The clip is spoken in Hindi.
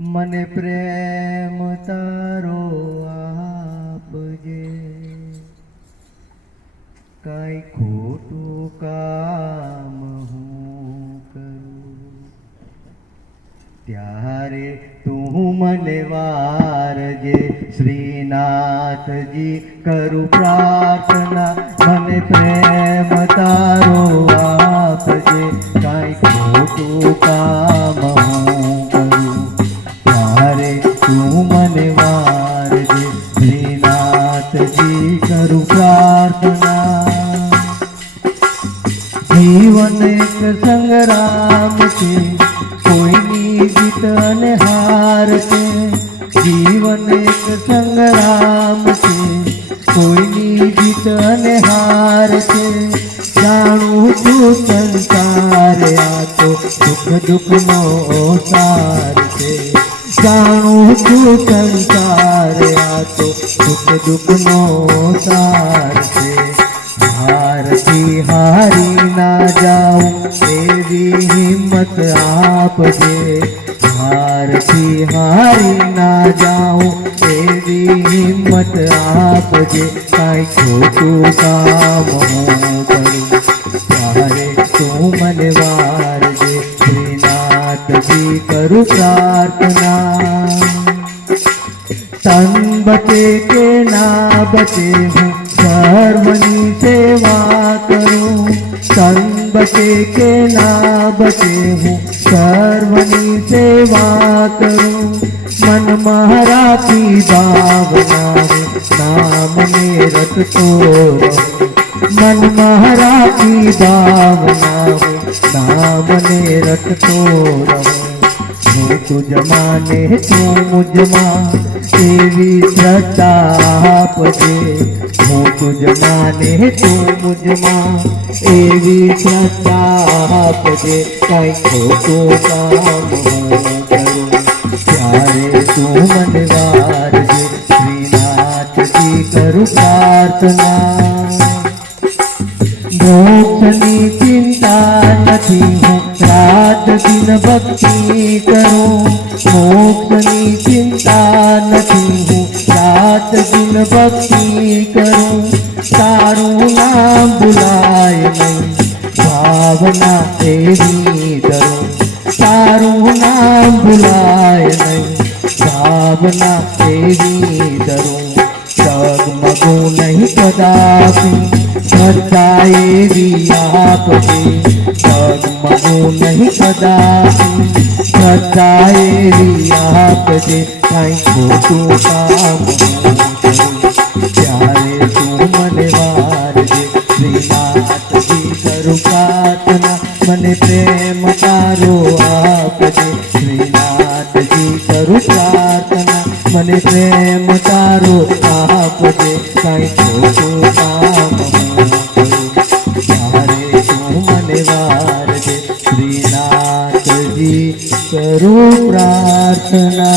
મને પ્રેમ તારો આપજે. કાંઈ ખોટું કામ હું કરું. ત્યારે તું મને વારજે, શ્રીનાથજી, કરું પ્રાર્થના. મને પ્રેમ તારો જીવન એક સંગ્રામ છે કોઈની જીત અને હાર છે જીવન એક સંગ્રામ છે કોઈની જીત અને હાર છે જાણું છું સંસાર આ તો સુખ દુઃખનો સાર છે જાણું છું સંસાર આ તો સુખ દુઃખનો સાર आप दे हार की हारी ना जाओ तेरी हिम्मत आप जे काई छोटू काम हूँ करूँ तू मनवार जे, श्रीनाथ जी करू प्रार्थना। तन बचे के ना बचे हूँ धर्मनी सेवा करूँ। तन बचे के ना बचे हूँ धर्मनी सेवा करूँ। मन महारा की भावना नाम मेरत को मन महारा की भावना नाम ने को तू जमाने तू मुझमा तेरी श्रद्धा माने तू तो मुझ माँ। श्रद्धा तो काम करो। प्यारे तू मनवार श्रीनाथ करु प्रार्थना। चिंता नहीं है રાત દિન ભક્તિ કરું મોક્ષની ચિંતા નથી હું રાત દિન ભક્તિ કરું તારું નામ ભૂલાય નહીં ભાવના એવી કરું તારું નામ ભૂલાય નહીં ભાવના એવી કરું ડગમગું નહીં કદાપી बरसाएगी आप पे मनो नहीं का प्यारे तू मन वार दे। श्रीनाथ जी करो प्रार्थना। मन प्रेम तारो आप श्रीनाथ जी करो प्रार्थना। મને પ્રેમ તારો આપજે કાંઈ ખોટું કામ હું કરું ત્યારે તું મને વારજે શ્રીનાથજી કરું પ્રાર્થના